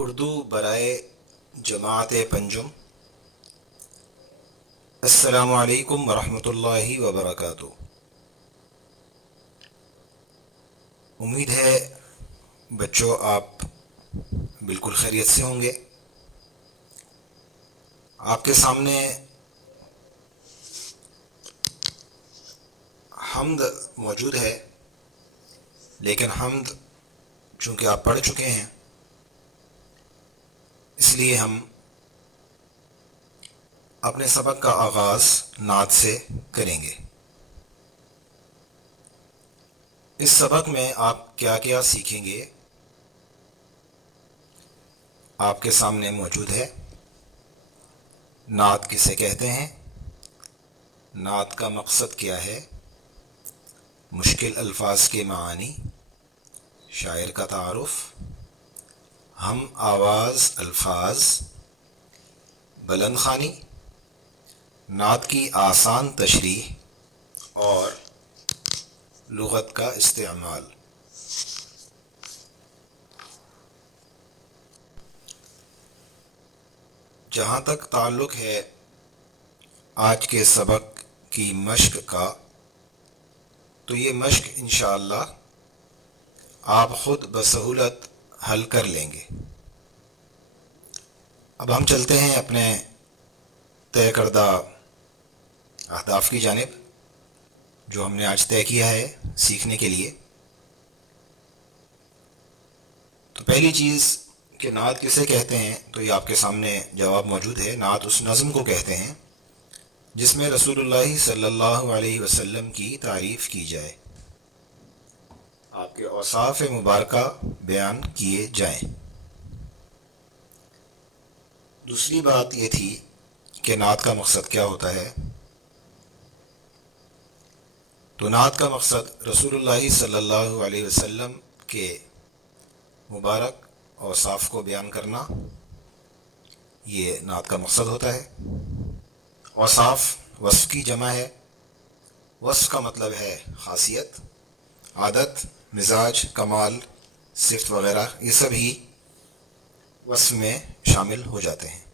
اردو برائے جماعت پنجم۔ السلام علیکم ورحمۃ اللہ وبرکاتہ۔ امید ہے بچوں آپ بالکل خیریت سے ہوں گے۔ آپ کے سامنے حمد موجود ہے، لیکن حمد چونکہ آپ پڑھ چکے ہیں اس لیے ہم اپنے سبق کا آغاز نعت سے کریں گے۔ اس سبق میں آپ کیا کیا سیکھیں گے آپ کے سامنے موجود ہے۔ نعت کسے کہتے ہیں، نعت کا مقصد کیا ہے، مشکل الفاظ کے معانی، شاعر کا تعارف، ہم آواز الفاظ، بلند خوانی، نعت کی آسان تشریح اور لغت کا استعمال۔ جہاں تک تعلق ہے آج کے سبق کی مشق کا، تو یہ مشق انشاءاللہ آپ خود بسہولت حل کر لیں گے۔ اب ہم چلتے ہیں اپنے طے کردہ اہداف کی جانب جو ہم نے آج طے کیا ہے سیکھنے کے لیے۔ تو پہلی چیز کہ نعت کسے کہتے ہیں، تو یہ آپ کے سامنے جواب موجود ہے۔ نعت اس نظم کو کہتے ہیں جس میں رسول اللہ صلی اللہ علیہ وسلم کی تعریف کی جائے، آپ کے اوصاف مبارکہ بیان کیے جائیں۔ دوسری بات یہ تھی کہ نعت کا مقصد کیا ہوتا ہے۔ تو نعت کا مقصد رسول اللہ صلی اللہ علیہ وسلم کے مبارک اوصاف کو بیان کرنا، یہ نعت کا مقصد ہوتا ہے۔ اوصاف وصف کی جمع ہے۔ وصف کا مطلب ہے خاصیت، عادت، مزاج، کمال، صفت وغیرہ، یہ سب ہی وصف میں شامل ہو جاتے ہیں۔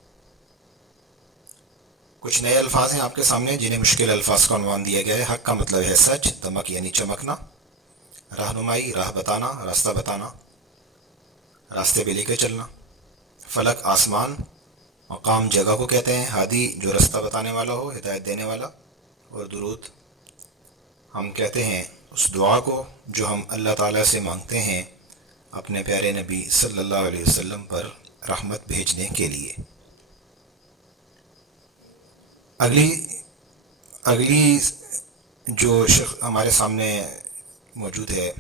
کچھ نئے الفاظ ہیں آپ کے سامنے جنہیں مشکل الفاظ کا عنوان دیا گیا ہے۔ حق کا مطلب ہے سچ، دمک یعنی چمکنا، رہنمائی راہ بتانا، راستہ بتانا، راستے پہ لے کے چلنا، فلک آسمان، مقام جگہ کو کہتے ہیں، ہادی جو رستہ بتانے والا ہو، ہدایت دینے والا، اور درود ہم کہتے ہیں اس دعا کو جو ہم اللہ تعالیٰ سے مانگتے ہیں اپنے پیارے نبی صلی اللہ علیہ وسلم پر رحمت بھیجنے کے لیے۔ اگلی جو ہمارے سامنے موجود ہے،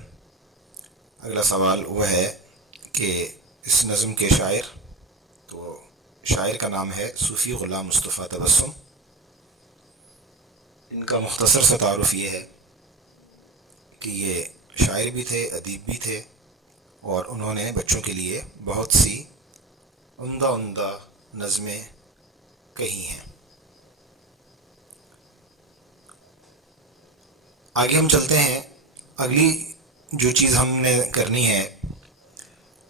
اگلا سوال وہ ہے کہ اس نظم کے شاعر، تو شاعر کا نام ہے صوفی غلام مصطفیٰ تبسم۔ ان کا مختصر سا تعارف یہ ہے کہ یہ شاعر بھی تھے، ادیب بھی تھے، اور انہوں نے بچوں کے لیے بہت سی عمدہ نظمیں کہی ہیں۔ آگے ہم چلتے ہیں۔ اگلی جو چیز ہم نے کرنی ہے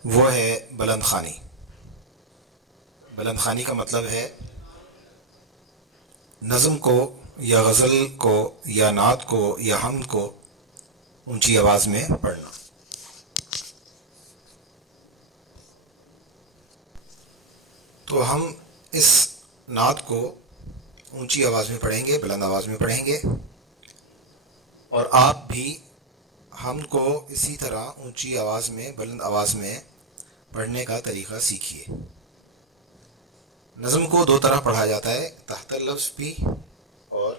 وہ ہے بلند خوانی۔ بلند خوانی کا مطلب ہے نظم کو یا غزل کو یا نعت کو یا حمد کو اونچی آواز میں پڑھنا۔ تو ہم اس نعت کو اونچی آواز میں پڑھیں گے، بلند آواز میں پڑھیں گے، اور آپ بھی حمد کو اسی طرح اونچی آواز میں، بلند آواز میں پڑھنے کا طریقہ سیکھیے۔ نظم کو دو طرح پڑھا جاتا ہے، تحت لفظ بھی اور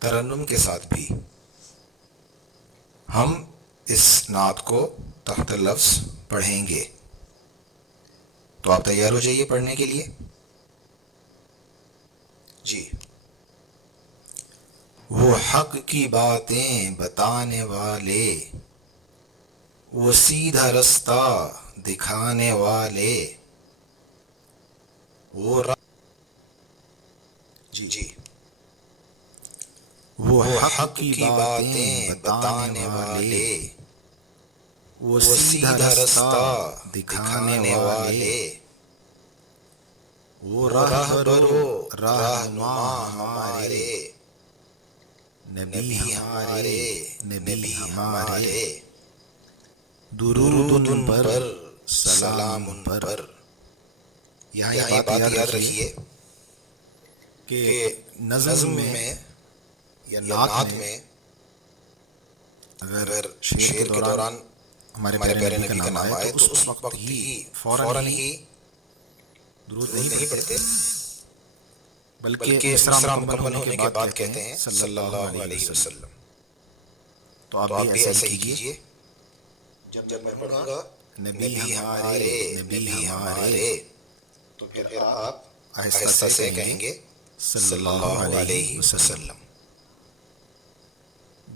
ترنم کے ساتھ بھی۔ ہم اس نعت کو تحت لفظ پڑھیں گے، تو آپ تیار ہو جائیے پڑھنے کے لیے۔ جی۔ وہ حق کی باتیں بتانے والے، وہ سیدھا رستہ دکھانے والے، وہ وہ حق کی باتیں بتانے والے، وہ سیدھا رستہ دکھانے والے، وہ راہبرو رہنما ہمارے، نبی ہمارے، نبی ہمارے، درود ان پر، سلام ان پر۔ یہاں یہ بات یاد رکھیے کہ نظم میں یا نعت میں اگر شعر کے دوران ہمارے پیارے نبی کا نام آئے تو اس وقت ہی فوراً ہی درود نہیں پڑھتے، بلکہ مصرع مکمل ہونے کے بعد کہتے ہیں صلی اللہ علیہ وسلم۔ تو آپ بھی ایسا ہی کیجئے، جب میں پڑھوں گا نبی ہمارے، نبی ہمارے، تو پھر آپ آہستہ سے کہیں گے صلی اللہ علیہ وسلم۔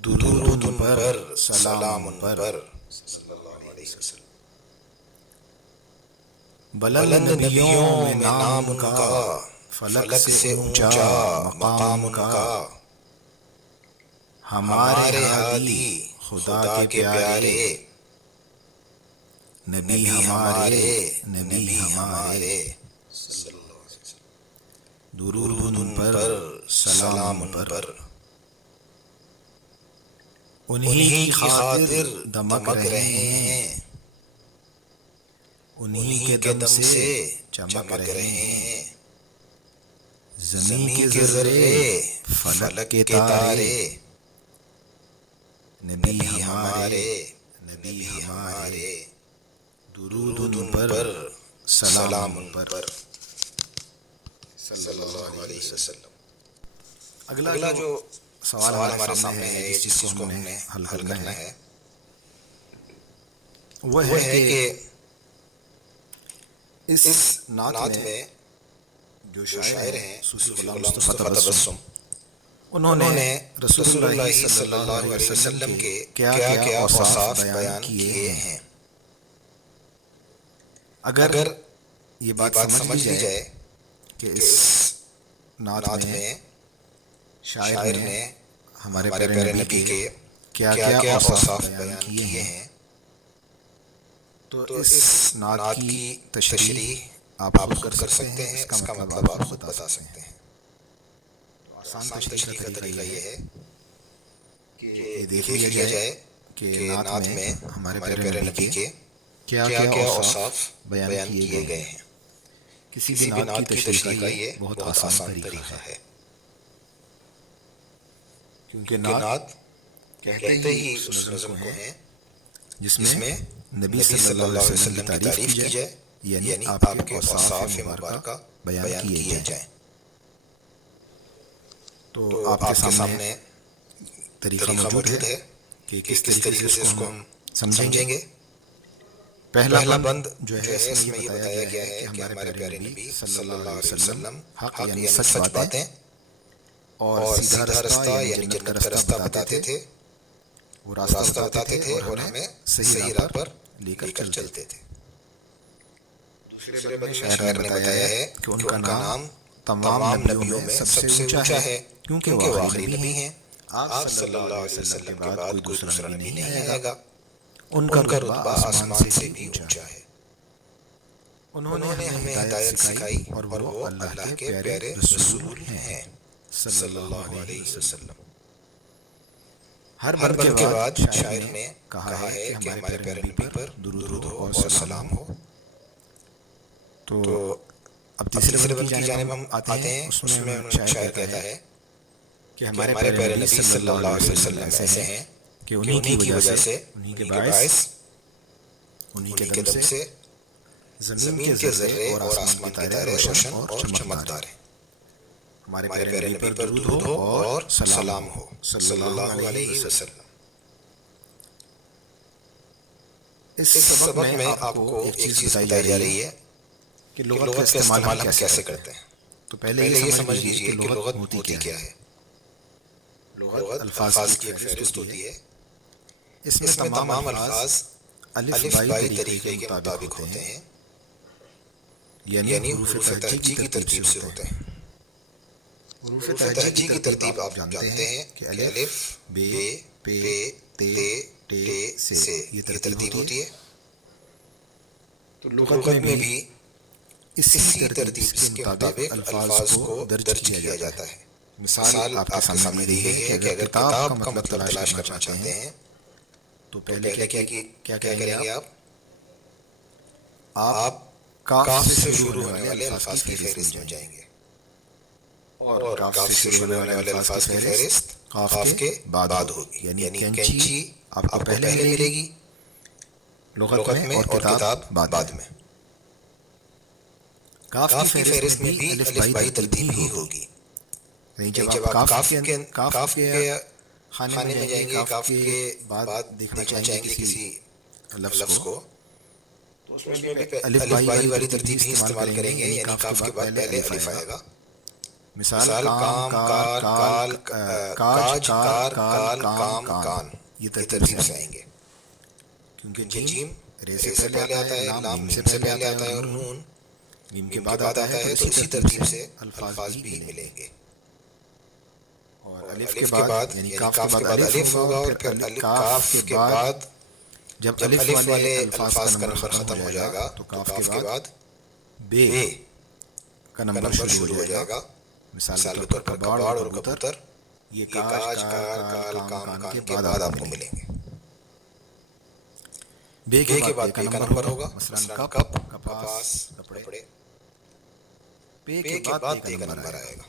درود ان پر، سلام ان پر، صلی اللہ علیہ وسلم۔ بلند نبیوں میں نام ان کا، فلک سے اونچا مقام ان کا، ہمارے ہادی خدا کے پیارے، نبی ہمارے، نبی ہمارے، درود ان پر، سلام ان پر۔ انہی کی خاطر دمک رہے ہیں، انہی کے دم سے چمک رہے ہیں، زمین کے ذرے، فلک کے تارے، نبی ہمارے، نبی ہمارے، درود ان پر، سلام ان پر، صلی اللہ علیہ وسلم۔ اگلا جو سوال ہمارے سامنے ہے، جس چیز کو ہم نے حل کرنا ہے، وہ ہے کہ اس نعت میں جو شاعر ہیں صوفی غلام مصطفیٰ تبسم، انہوں نے رسول اللہ صلی اللہ علیہ وسلم کے کیا کیا اوصاف بیان کیے ہیں۔ اگر یہ بات سمجھ لی جائے کہ اس نعت میں شاعر نے ہمارے پیارے نبی کے کیا کیا اوصاف بیان کیے ہیں، تو اس نعت کی تشریح آپ خود کر سکتے ہیں، اس کا مطلب آپ خود بتا سکتے ہیں۔ آسان تشریح کا طریقہ یہ ہے کہ یہ دیکھ لیا جائے کہ نعت میں ہمارے پیارے نبی کے کیا کیا اوصاف بیان کیے گئے ہیں۔ کسی بھی نعت کی تشریح کا یہ بہت آسان طریقہ ہے، کیونکہ نعت کہتے ہی اس نظم کو ہیں جس میں نبی صلی اللہ علیہ وسلم کی تعریف کی جائے، یعنی آپ کے اوصاف مبارکہ بیان کیے جائیں۔ تو آپ کے سامنے طریقہ موجود ہے کہ کس طریقے سے اس کو ہم سمجھیں گے۔ پہلا بند جو ہے اس میں یہ بتایا گیا ہے کہ ہمارے پیارے نبی صلی اللہ علیہ وسلم حق یعنی سچ باتیں اور سیدھا رستہ یعنی جنت کا رستہ بتاتے تھے، وہ راستہ بتاتے تھے اور ہمیں صحیح راہ پر لے کر چلتے تھے۔ دوسرے بند میں شاعر نے بتایا ہے کہ ان کا نام تمام نبیوں میں سب سے اونچا ہے، کیونکہ وہ آخری نبی ہیں، آپ صلی اللہ علیہ وسلم کے بعد کوئی دوسرا نبی نہیں آئے گا، ان کا رتبہ آسمان سے بھی اونچا ہے۔ انہوں نے ہمیں ہدایت سکھائی اور وہ اللہ کے پیارے رسول ہیں صلی اللہ علیہ وسلم۔ ہر بند کے بعد شاعر نے کہا ہے کہ ہمارے پیارے نبی پر درود ہو اور سلام ہو۔ تو اب تیسرے بند کی جانب ہم آتے ہیں، اس میں شاعر کہتا ہے کہ ہمارے پیارے نبی صلی اللہ علیہ وسلم ایسے ہیں کہ انہی کی وجہ سے، انہی کے باعث، انہی کے دم سے زمین کے ذرے اور آسمان کے تارے روشن اور چمکدار ہیں۔ ہمارے پیارے نبی پر درود ہو اور سلام ہو صلی اللہ علیہ وسلم۔ اس سبق میں آپ کو ایک چیز بتائی جا رہی ہے کہ لغت کا استعمال ہم کیسے کرتے ہیں۔ تو پہلے یہ سمجھ لیجیے کہ لغت ہوتی کیا ہے۔ لغت الفاظ کی ایک فہرست ہوتی ہے، اس میں تمام الفاظ الف بائی طریقے کے مطابق ہوتے ہیں، یعنی حروف تہجی کی ترتیب سے ہوتے ہیں۔ حروف تہجی کی ترتیب آپ جانتے ہیں کہ الف، بے، پے، تے، ٹے سے یہ ترتیب ہوتی ہے. تو لغت میں بھی اسی ترتیب کے مطابق الفاظ کو درج کیا جاتا ہے. مثال آپ کے سامنے دی گئی ہے کہ اگر کتاب کا مطلب تلاش کرنا چاہتے ہیں تو پہلے کیا کریں گے آپ کاف سے شروع ہونے والے الفاظ کی فہرست میں جائیں گے اور کاف سے شروع ہونے والے الفاظ کی فہرست کاف کے بعد ہوگی. یعنی کینچی آپ کو پہلے ملے گی لغت میں اور کتاب بعد میں. کاف کی فہرست میں بھی الف بائی ترتیب ہی ہوگی. جب آپ کاف کے خانے میں جائیں گے کاف کے بعد دیکھنا چاہیں گے کسی لفظ کو تو اس میں بھی الف بائی والی ترتیب ہی استعمال کریں گے. یعنی کاف کے بعد پہلے الف آئے گا. مثال کام کار کال کاج کار کال کام کان یہ ترتیب سے آئیں گے کیونکہ جیم رے سے پہلے آتا ہے, لام میم سے پہلے آتا ہے اور نون میم کے بعد آتا ہے. تو اسی ترتیب سے الفاظ بھی ملیں گے. اور الف کے بعد یعنی کاف کے بعد الف ہوگا اور پھر کاف کے بعد جب الف والے الفاظ کا نمبر ختم ہو جائے گا تو کاف کے بعد بے کا نمبر شروع ہو جائے گا. مثال کے طور پر کباڑ اور کبوتر یہ کاج کار کال کام کان کے بعد آپ کو ملیں گے. بے کے بعد بے کا نمبر ہوگا. مثلا کپ کپاس کپڑے. پے کے بعد بے کا نمبر آئے گا.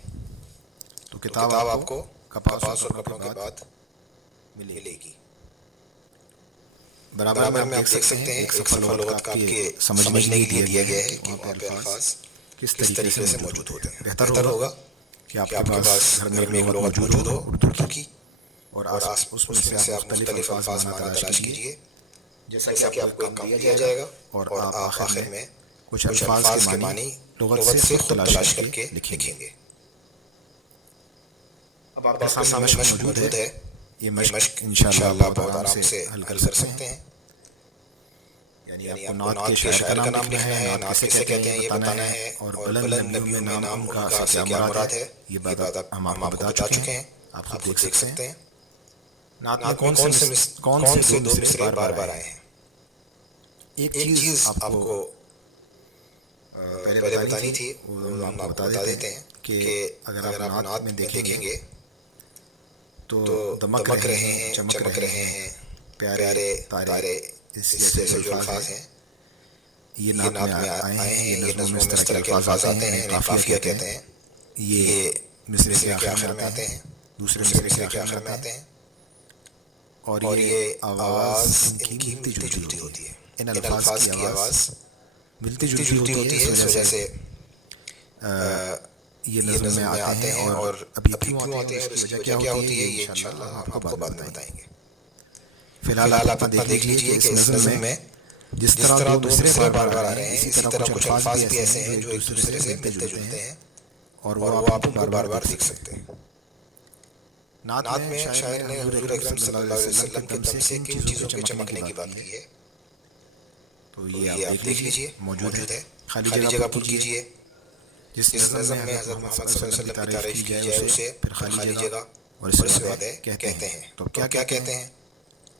تو کتاب آپ کو کپاس اور کپڑوں کے بعد ملے گی. برابر میں آپ دیکھ سکتے ہیں ایک صفحہ لغت کا آپ کے سمجھنے کے لیے دیا گیا ہے کہ وہاں پہ الفاظ کس طریقے سے موجود ہوتے ہیں. بہتر ہوگا کہ آپ کے پاس گھر میں ایک لغت موجود ہو اردو کی اور اس میں سے آپ مختلف الفاظ معنی تلاش کیجیے. جیسا کہ آپ کو ایک کام دیا جائے گا اور آپ آخر میں کچھ الفاظ کے معنی لغت سے خود تلاش کر کے لکھیں گے. اب آپ کے سامنے مشق موجود ہے. یہ مشق انشاءاللہ آپ بہت آرام سے حل کر سکتے ہیں. یعنی آپ کو نعت کے شاعر کا نام لکھنا ہے, نعت کسے کہتے ہیں یہ بتانا ہے اور بلند نبیوں میں نام ان کا سے کیا مراد ہے یہ بات ہم آپ کو بتا چکے ہیں. آپ خود دیکھ سکتے ہیں. نعت میں کون سے دو مصرے بار بار آئے ہیں. ایک چیز آپ کو پہلے بتانی تھی وہ ہم آپ کو بتا دیتے ہیں کہ اگر آپ نعت میں دیکھیں گے تو دمک رہے ہیں چمک رہے ہیں پیارے تارے اس جیسے جو الفاظ ہیں یہ نعت میں آئے ہیں. یہ نظموں میں اس طرح کے الفاظ آتے ہیں انہیں قافیہ کہتے ہیں. یہ مصرے کے آخر میں آتے ہیں, دوسرے مصرے کے آخر میں آتے ہیں اور یہ آواز ان کی ملتی جلتی ہوتی ہے. ان الفاظ کی آواز ملتی جلتی ہوتی ہے. اس وجہ سے یہ نظم میں آتے ہیں اور ابھی کیوں آتے ہیں اور اس کی وجہ کیا ہوتی ہے یہ انشاءاللہ ہم آپ کو بعد میں بتائیں گے. فی الحال آپ اتنا دیکھ لیجیے کہ اس نظم میں جس طرح دو مصرے بار بار آ رہے ہیں اسی طرح کچھ الفاظ بھی ایسے ہیں جو ایک دوسرے سے ملتے جلتے ہیں اور وہ آپ ان کو بار بار دیکھ سکتے ہیں. نعت میں شاعر نے حضور اکرم صلی اللہ علیہ وسلم کے دم سے کن چیزوں کے چمکنے کی بات کی ہے. تو یہ آپ دیکھ لیجیے موجود ہے. خالی جگہ پر کیجیے. جس نظم میں حضرت محمد صلی اللہ علیہ وسلم کی تعریف کی جائے اسے پھر خالی جگہ اور اس سے بعد کہتے ہیں. تو کیا کہتے ہیں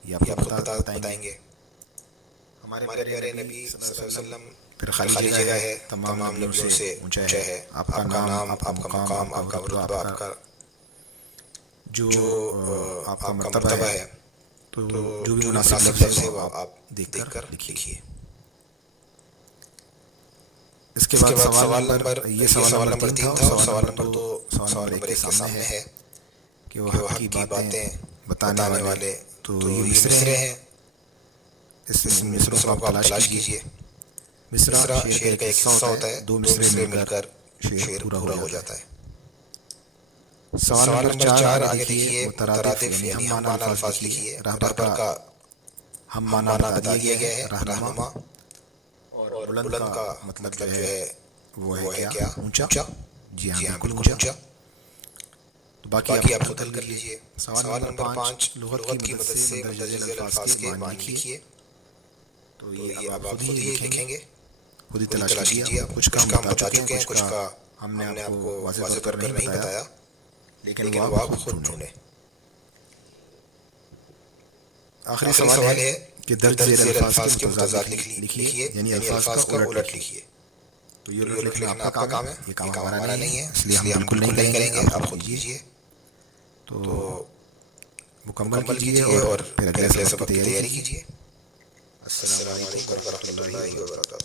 یہ آپ کو بتائیں گے. ہمارے پیارے نبی صلی اللہ علیہ وسلم پھر خالی جگہ ہے تمام نبیوں سے اونچا ہے. آپ کا نام آپ کا مقام آپ کا رتبہ آپ کا جو آپ کا مرتبہ ہے تو جو بھی مناسب لفظ ہے وہ آپ دیکھ کر لکھیے. اس کے بعد سوال نمبر یہ سوال نمبر 3 تھا اور سوال نمبر 2 سوال نمبر 1 کے سامنے ہے کہ وہ حق کی باتیں بتانے والے تو یہ مصرے ہیں. اس مصروں کو آپ تلاش کیجیے. مصرع شعر کا ایک حصہ ہوتا ہے. دو مصرے مل کر شعر پورا ہو جاتا ہے. سوال نمبر 4 آگے دیکھیے مترادف یعنی ہم معنی الفاظ لکھیے. رہبر کا ہم معنی بتا دیا گیا ہے. رہنما اور بلند کا مطلب جو ہے وہ ہے کیا اونچا. جی ہاں بالکل اونچا. تو باقی آپ خود حل کر لیجیے. سوال نمبر 5 لغت کی مدد سے مندرجہ ذیل الفاظ کے معنی لکھیے. تو یہ اب آپ خود ہی لکھیں گے, خود ہی تلاش کیجیے. کچھ کام بتا چکے ہیں, کچھ کا ہم نے آپ کو واضح طور پر نہیں بتایا لیکن وہ آپ خود ڈھونڈیں. آخری سوال ہے کہ درج ذیل الفاظ کے متضاد لکھیے، یعنی الفاظ کا الٹ لکھیے. تو یہ الٹ لکھنا آپ کا کام ہے، یہ کام ہمارا نہیں ہے، اس لیے ہم بالکل نہیں کریں گے. آپ خود کیجیے. تو مکمل کیجیے اور پھر اگلے سبق کی تیاری کیجیے. السلام علیکم ورحمۃ اللہ وبرکاتہ.